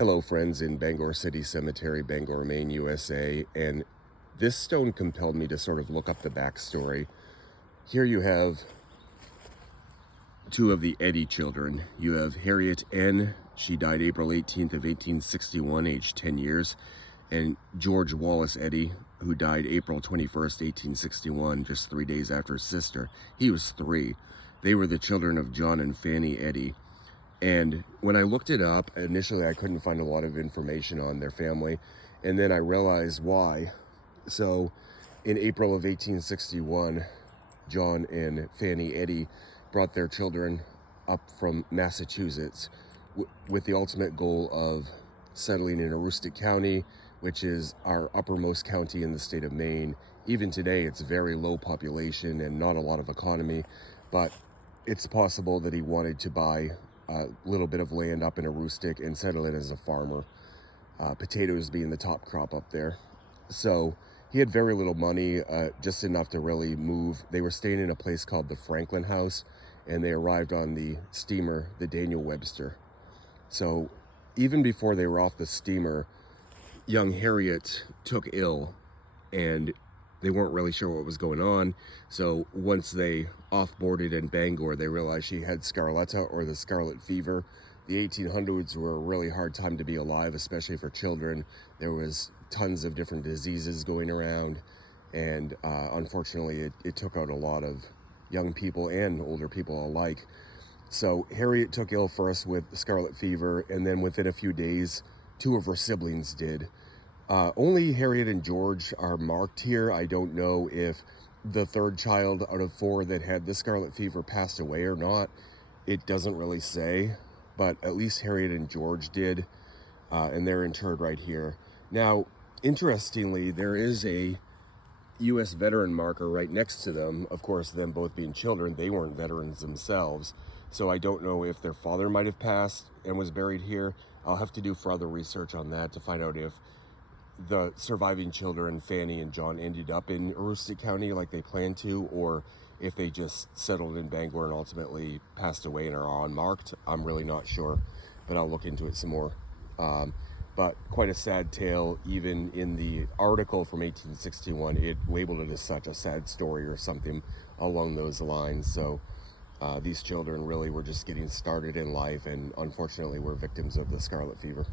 Hello, friends in Bangor City Cemetery, Bangor, Maine, USA. And this stone compelled me to sort of look up the backstory. Here you have two of the Eddy children. You have Harriet N. She died April 18th of 1861, aged 10 years. And George Wallace Eddy, who died April 21st, 1861, just 3 days after his sister. He was 3. They were the children of John and Fanny Eddy. And when I looked it up, initially I couldn't find a lot of information on their family, and then I realized why. So in April of 1861, John and Fanny Eddy brought their children up from Massachusetts with the ultimate goal of settling in Aroostook County, which is our uppermost county in the state of Maine. Even today, it's very low population and not a lot of economy, but it's possible that he wanted to buy a little bit of land up in Aroostook and settle in as a farmer, potatoes being the top crop up there. So he had very little money, just enough to really move. They were staying in a place called the Franklin House, and they arrived on the steamer, the Daniel Webster. So even before they were off the steamer, young Harriet took ill, and they weren't really sure what was going on. So once they off-boarded in Bangor, they realized she had scarlet or the scarlet fever. The 1800s were a really hard time to be alive, especially for children. There was tons of different diseases going around, and unfortunately it took out a lot of young people and older people alike. So Harriet took ill first with scarlet fever, and then within a few days, 2 of her siblings did. Only Harriet and George are marked here. I don't know if the third child out of 4 that had the scarlet fever passed away or not. It doesn't really say, but at least Harriet and George did, and they're interred right here. Now, interestingly, there is a U.S. veteran marker right next to them. Of course, them both being children, they weren't veterans themselves, so I don't know if their father might have passed and was buried here. I'll have to do further research on that to find out if the surviving children, Fanny and John, ended up in Aroostook County like they planned to, or if they just settled in Bangor and ultimately passed away and are unmarked. I'm really not sure, but I'll look into it some more. But quite a sad tale. Even in the article from 1861, it labeled it as such a sad story or something along those lines. So these children really were just getting started in life, and unfortunately were victims of the scarlet fever.